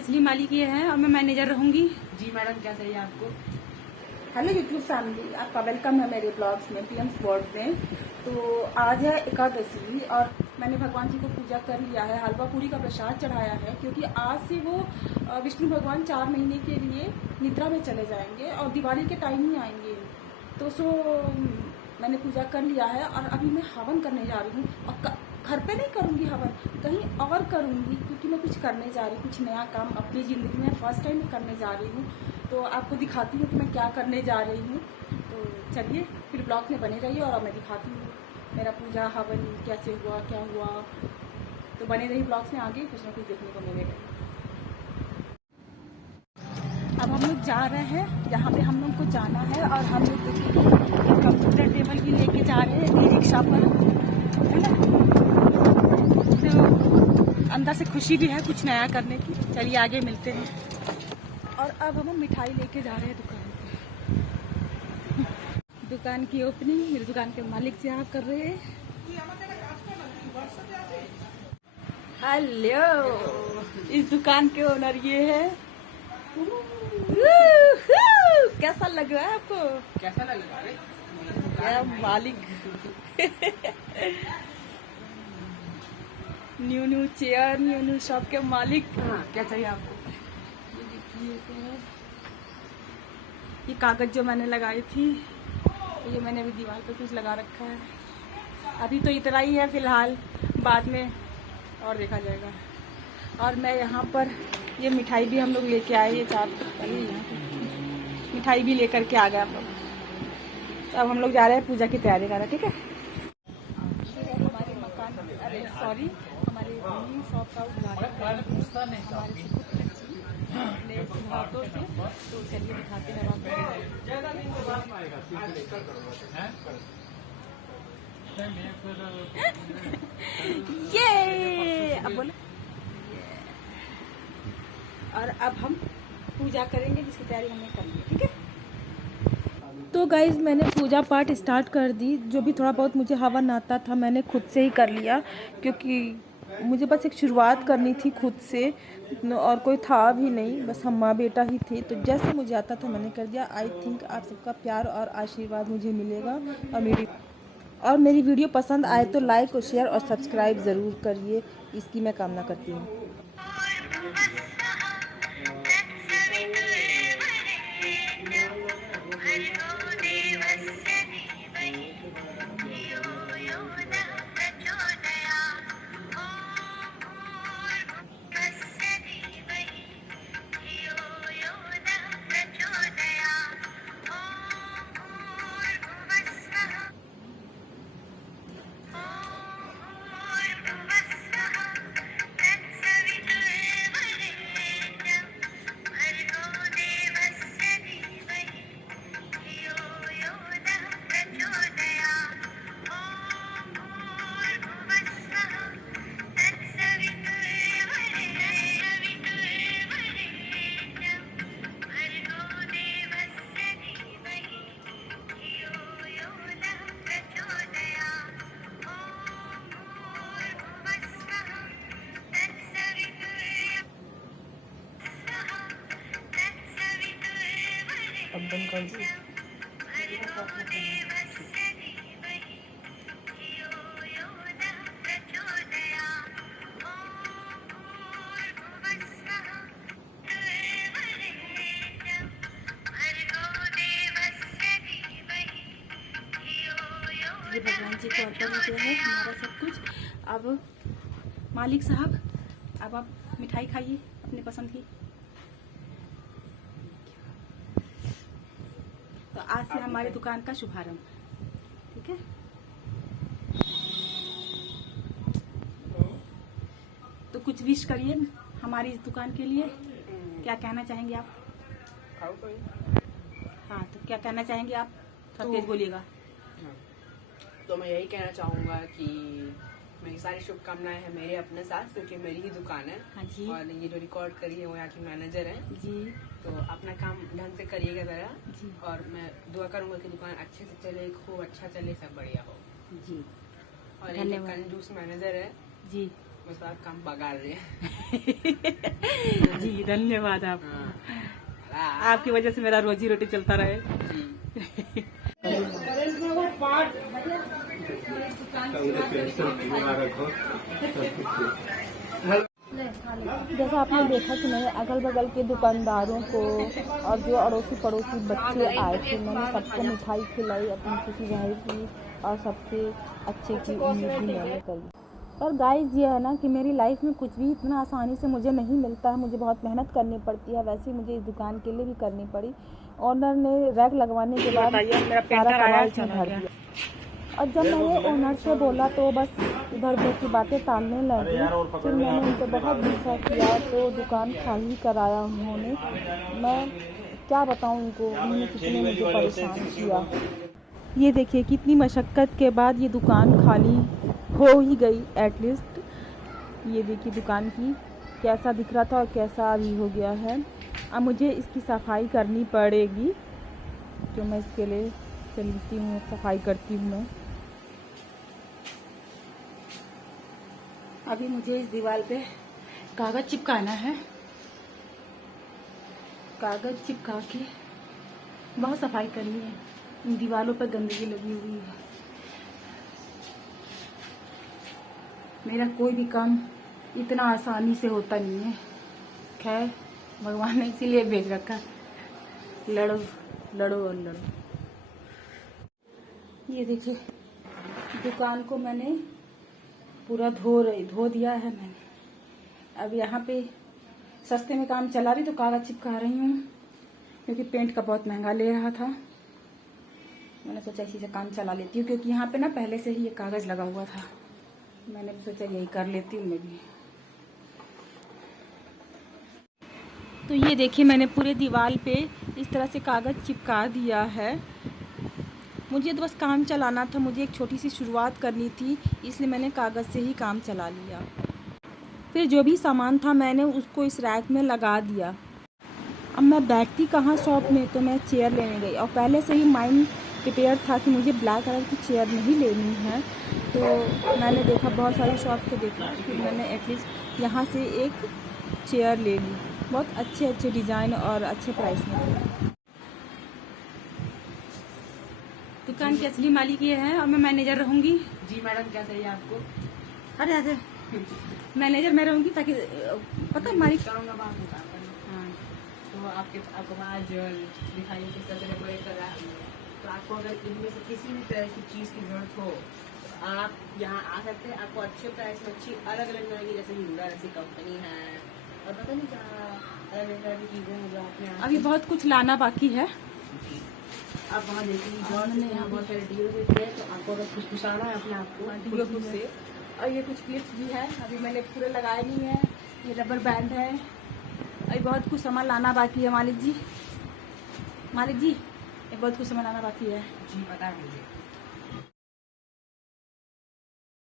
असली मालिक ये है और मैं मैनेजर रहूंगी। जी मैडम, क्या चाहिए आपको? हेलो यूट्यूब फैमिली, आपका वेलकम है मेरे ब्लॉग्स में, पीएम स्पॉट में। तो आज है एकादशी और मैंने भगवान जी को पूजा कर लिया है, हलवा पूरी का प्रसाद चढ़ाया है, क्योंकि आज से वो विष्णु भगवान 4 महीने के लिए निद्रा में चले जाएंगे और दिवाली के टाइम ही आएंगे। तो मैंने पूजा कर लिया है और अभी मैं हवन करने जा रही हूँ और घर पे नहीं करूँगी हवन, कहीं और करूँगी, क्योंकि मैं कुछ करने जा रही हूँ, कुछ नया काम अपनी ज़िंदगी में फर्स्ट टाइम करने जा रही हूँ। तो आपको दिखाती हूँ कि मैं क्या करने जा रही हूँ। तो चलिए फिर ब्लॉग में बने रहिए और मैं दिखाती हूँ मेरा पूजा हवन कैसे हुआ, क्या हुआ। तो बने रहिए ब्लॉग्स में, आगे कुछ ना कुछ देखने को मिलेगा। अब हम लोग जा रहे हैं जहाँ पे हम लोग को जाना है और हम लोग कंप्यूटर टेबल भी लेके जा रहे हैं ई रिक्शा पर, है ना। तो अंदर से खुशी भी है कुछ नया करने की। चलिए आगे मिलते हैं। और अब हम मिठाई लेके जा रहे हैं दुकान पे। दुकान की ओपनिंग मेरी दुकान के मालिक से आप कर रहे हैं। हेलो, इस दुकान के ओनर ये है। कैसा लग रहा है आपको? कैसा लग रहा है? या मालिक। न्यू चेयर, न्यू शॉप के मालिक। हाँ, क्या चाहिए आपको? ये कागज जो मैंने लगाई थी, ये मैंने अभी दीवार पे कुछ लगा रखा है। अभी तो इतना ही है फिलहाल, बाद में और देखा जाएगा। और मैं यहाँ पर ये मिठाई भी हम लोग लेके आए, ये 4 मिठाई भी लेकर के आ गए हम लोग। तो अब हम लोग जा रहे हैं पूजा की तैयारी कर रहे हैं, ठीक है। हमारे मकान, अरे सॉरी, हमारे शॉप का उद्घाटन हमारे हाथों से। तो चलिए दिखाते हैं ये अब बोले। और अब हम पूजा करेंगे जिसकी तैयारी हमने कर ली, ठीक है। तो गाइज़ मैंने पूजा पाठ स्टार्ट कर दी। जो भी थोड़ा बहुत मुझे हवन आता था मैंने खुद से ही कर लिया, क्योंकि मुझे बस एक शुरुआत करनी थी खुद से, और कोई था भी नहीं, बस हम माँ बेटा ही थे। तो जैसे मुझे आता था मैंने कर दिया। आई थिंक आप सबका प्यार और आशीर्वाद मुझे मिलेगा और मेरी वीडियो पसंद आए तो लाइक और शेयर और सब्सक्राइब ज़रूर करिए, इसकी मैं कामना करती हूँ। अब बंद कर दी। ये भगवान जी को अर्पण हो गया है हमारा सब कुछ। अब मालिक साहब, अब आप मिठाई खाइए अपनी पसंद की। तो आज से हमारी दुकान का शुभारंभ, ठीक है। तो कुछ विश करिए हमारी इस दुकान के लिए। क्या कहना चाहेंगे आप? हाँ, तो क्या कहना चाहेंगे आप? थोड़ा तेज बोलिएगा। तो मैं यही कहना चाहूँगा कि मेरी सारी शुभकामनाएं हैं मेरे अपने साथ, क्योंकि मेरी ही दुकान है। हाँ जी। और ये जो रिकॉर्ड करी है वो यहाँ की मैनेजर है जी। तो अपना काम ढंग से करिएगा जरा जी। और मैं दुआ करूँगा कि दुकान अच्छे से चले, खूब अच्छा चले, सब बढ़िया हो जी। और ये कंजूस मैनेजर है जी, आपके साथ काम बगाड़ रहे हैं। जी धन्यवाद आप। हाँ। आपकी वजह से मेरा रोजी रोटी चलता रहे। जी। जैसा आपने देखा कि मैंने अगल बगल के दुकानदारों को और जो अड़ोसी पड़ोसी बच्चे आए थे, मैंने सबको मिठाई खिलाई, अपनी खुशी जाहिर की और सबसे अच्छे की उम्मीद भी मैंने करी। और गाइस ये है ना कि मेरी लाइफ में कुछ भी इतना आसानी से मुझे नहीं मिलता है, मुझे बहुत मेहनत करनी पड़ती है। वैसे ही मुझे इस दुकान के लिए भी करनी पड़ी। ओनर ने रैक लगवाने के बाद सारा कबाड़ इसमें भर दिया। और जब मैंने ओनर से बोला तो बस इधर उधर की बातें टालने लगे। फिर मैंने उनको बहुत गुस्सा किया तो दुकान खाली कराया उन्होंने। मैं क्या बताऊं उनको, उन्होंने कितने मुझे परेशान किया। ये देखिए कितनी मशक्क़त के बाद ये दुकान खाली हो ही गई एटलीस्ट। ये देखिए दुकान की कैसा दिख रहा था और कैसा अभी हो गया है। अब मुझे इसकी सफाई करनी पड़ेगी, जो मैं इसके लिए चलती हूँ, सफाई करती हूँ मैं। अभी मुझे इस दीवार पे कागज़ चिपकाना है। कागज़ चिपका के बहुत सफाई करनी है। इन दीवारों पर गंदगी लगी हुई है। मेरा कोई भी काम इतना आसानी से होता नहीं है। खैर भगवान ने इसीलिए भेज रखा, लड़ो लड़ो और लड़ो। ये देखिए दुकान को मैंने पूरा धो दिया है मैंने। अब यहाँ पे सस्ते में काम चला रही तो कागज़ चिपका रही हूँ, क्योंकि पेंट का बहुत महंगा ले रहा था। मैंने सोचा इसी से काम चला लेती हूँ, क्योंकि यहाँ पे ना पहले से ही ये कागज़ लगा हुआ था। मैंने सोचा यही कर लेती हूँ मैं भी। तो ये देखिए मैंने पूरे दीवार पे इस तरह से कागज़ चिपका दिया है। मुझे तो बस काम चलाना था, मुझे एक छोटी सी शुरुआत करनी थी, इसलिए मैंने कागज़ से ही काम चला लिया। फिर जो भी सामान था मैंने उसको इस रैक में लगा दिया। अब मैं बैठती कहाँ शॉप में, तो मैं चेयर लेने गई और पहले से ही माइंड प्रिपेयर था कि मुझे ब्लैक कलर की चेयर नहीं लेनी है। तो मैंने देखा बहुत सारी शॉप को देखा, फिर मैंने एटलीस्ट यहाँ से एक चेयर ले ली। बहुत अच्छे अच्छे डिज़ाइन और अच्छे प्राइस में थे। दुकान की असली मालिक ये है और मैं मैनेजर रहूँगी। जी मैडम, क्या चाहिए आपको? अरे अरे मैनेजर मैं रहूँगी, ताकि पता मालिक करूँगा बात दुकान पर। हाँ। तो आपको आज दिखाइए किस तरह से डेकोरेट कर रहा है। तो आपको अगर इनमें से किसी भी तरह की चीज़ की जरूरत हो तो आप यहाँ आ सकते हैं। आपको अच्छे प्राइस में अच्छी अलग अलग तरह की, जैसे ह्यूंडा ऐसी कंपनी है और पता नहीं क्या अलग अलग तरह की चीज़ें हैं जो आपने अभी बहुत कुछ लाना बाकी है। आप वहाँ देखेंगे यहाँ बहुत सारे डीओ हैं। तो आपको अगर कुछ आना है अपने आप को डीओ खुद से। और ये कुछ क्लिप्स भी है, अभी मैंने पूरे लगाए नहीं है। ये रबर बैंड है। अभी बहुत कुछ सामान लाना बाकी है मालिक जी। ये बहुत कुछ सामान लाना बाकी है। जी पता है मुझे।